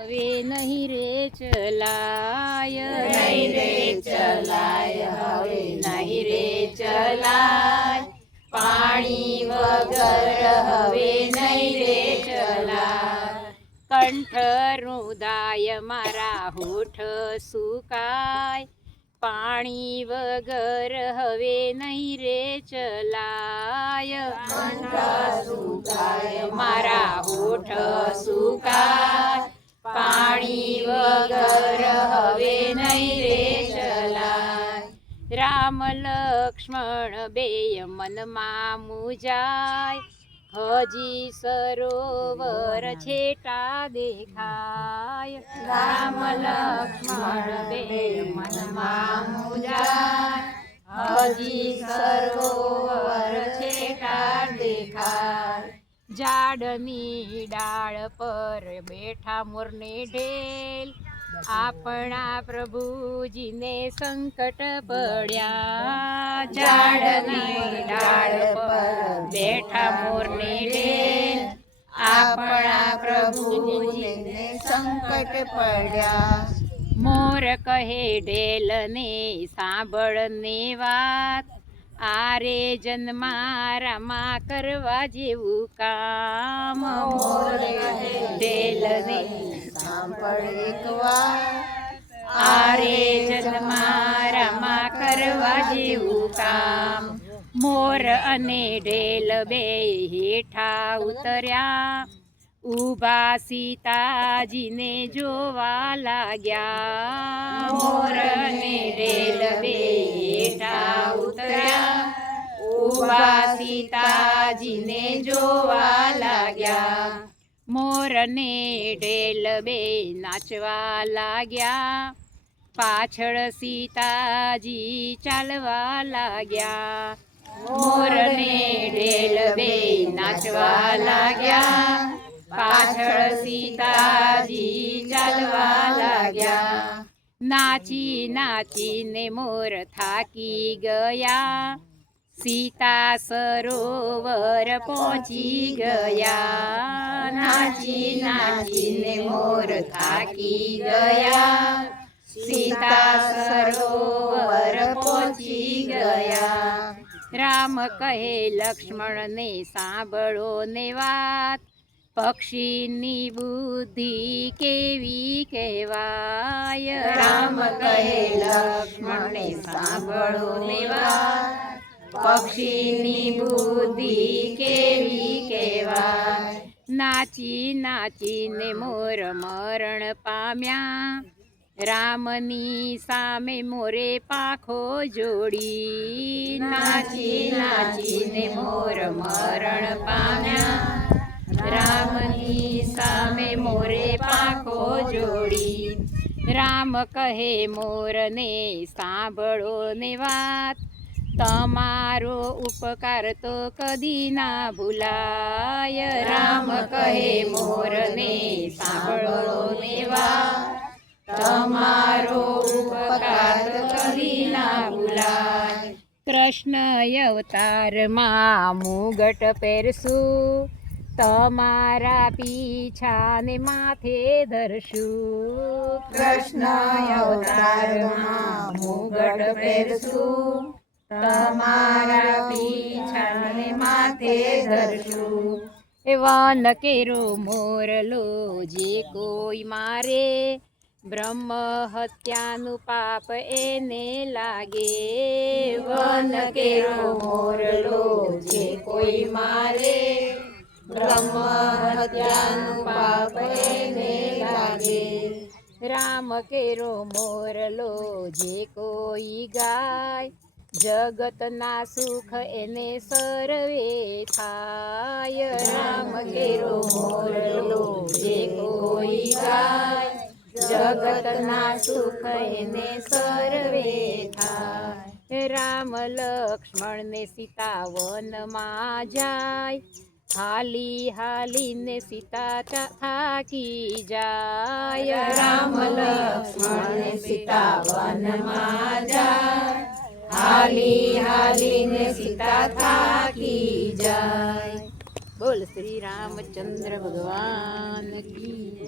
હવે નહીં રે ચલાય, નહીં રે ચલાય, હવે નહીં રે ચલાય. પાણી વગર હવે નહીં રે ચલાય. કંઠ રુદાય મારા હોઠ સુકાય, પાણી વગર હવે નહીં રે ચલાય. કંઠ સુકાય, મારા હોઠ સુકાય, પાણી વગર હવે નહીં રે ચલાય. રામ લક્ષ્મણ બેય મનમાં મુજાય, હજી સરોવર છેટા દેખાય. રામ લક્ષ્મણ બેય મનમાં મુજાય, હજી સરોવર છેટા દેખાય. ઝાડની ડાળ પર બેઠા મોરને ઢેલ, આપણા પ્રભુજીને સંકટ પડ્યા. ઝાડની ડાળ પર બેઠા મોરને ઢેલ, આપણા પ્રભુજીને સંકટ પડ્યા. મોર કહે ઢેલને સાંભળને વાત, આરે જન્મારામાં કરવા જેવું કામ. મોર કહે ઢેલને સાંભળ એક વાર, આરે જન્મારામાં કરવા જેવું કામ. મોર અને ઢેલ બે હેઠા ઉતર્યા, ઊભા સીતાજીને જોવા લાગ્યા. મોર અને ઢેલ બે હેઠા ઉતર્યા, ઊભા સીતાજીને જોવા લાગ્યા. મોર અને ઢેલ બે નાચવા લાગ્યા, પાછળ સીતાજી ચાલવા લાગ્યા. મોર અને ઢેલ બે નાચવા લાગ્યા, પાછળ સીતાજી ચાલવા લાગ્યા. નાચી નાચીને મોર થાકી ગયા, સીતા સરોવર પહોંચી ગયા. નાચી નાચીને મોર થાકી ગયા, સીતા સરોવર પહોંચી ગયા. રામ કહે લક્ષ્મણને સાંભળો ને વાત, પક્ષીની બુદ્ધિ કેવી કહેવાય. રામ કહે લક્ષ્મણને સાંભળો ને વાત, પક્ષીની બુદ્ધિ કેવી કહેવાય. નાચી નાચીને મોર મરણ પામ્યા, રામની સામે મોરે પાંખો જોડી. નાચી નાચીને મોર મરણ પામ્યા, રામની સામે મોરે પાંખો જોડી. રામ કહે મોરને સાંભળો ને વાત, તમારો ઉપકાર તો કદી ના ભૂલાય. રામ કહે મોરને સાંભળો ને વાત, તમારો ઉપકાર તો કદી ના ભૂલાય. કૃષ્ણ અવતારમાં મુગટ પહેરશું, તમારા પીછાને માથે ધરશું. કૃષ્ણ અવતારમાં મુગટ પહેરશું, તમારા પીછાને માથે ધરશું. વન કેરો મોરલો જે કોઈ મારે, બ્રહ્મ હત્યાનું પાપ એને લાગે. વન કેરો મોરલો જે કોઈ મારે, બ્રહ્મ હત્યાનું પાપ એને લાગે. રામ કેરો મોરલો જે કોઈ ગાય, જગતના સુખ એને સર્વે થાય. રામ કેરો મોરલો જે કોઈ ગાય, જગતના સુખ એને સર્વે થાય. રામ લક્ષ્મણ ને સીતા વનમાં જાય, હાલી હાલીને સીતા થાકી જાય. રામ લક્ષ્મણ સીતા વનમાં જાય, હાલી હાલીને સીતા થાકી જાય. બોલ શ્રી રામચંદ્ર ભગવાન કી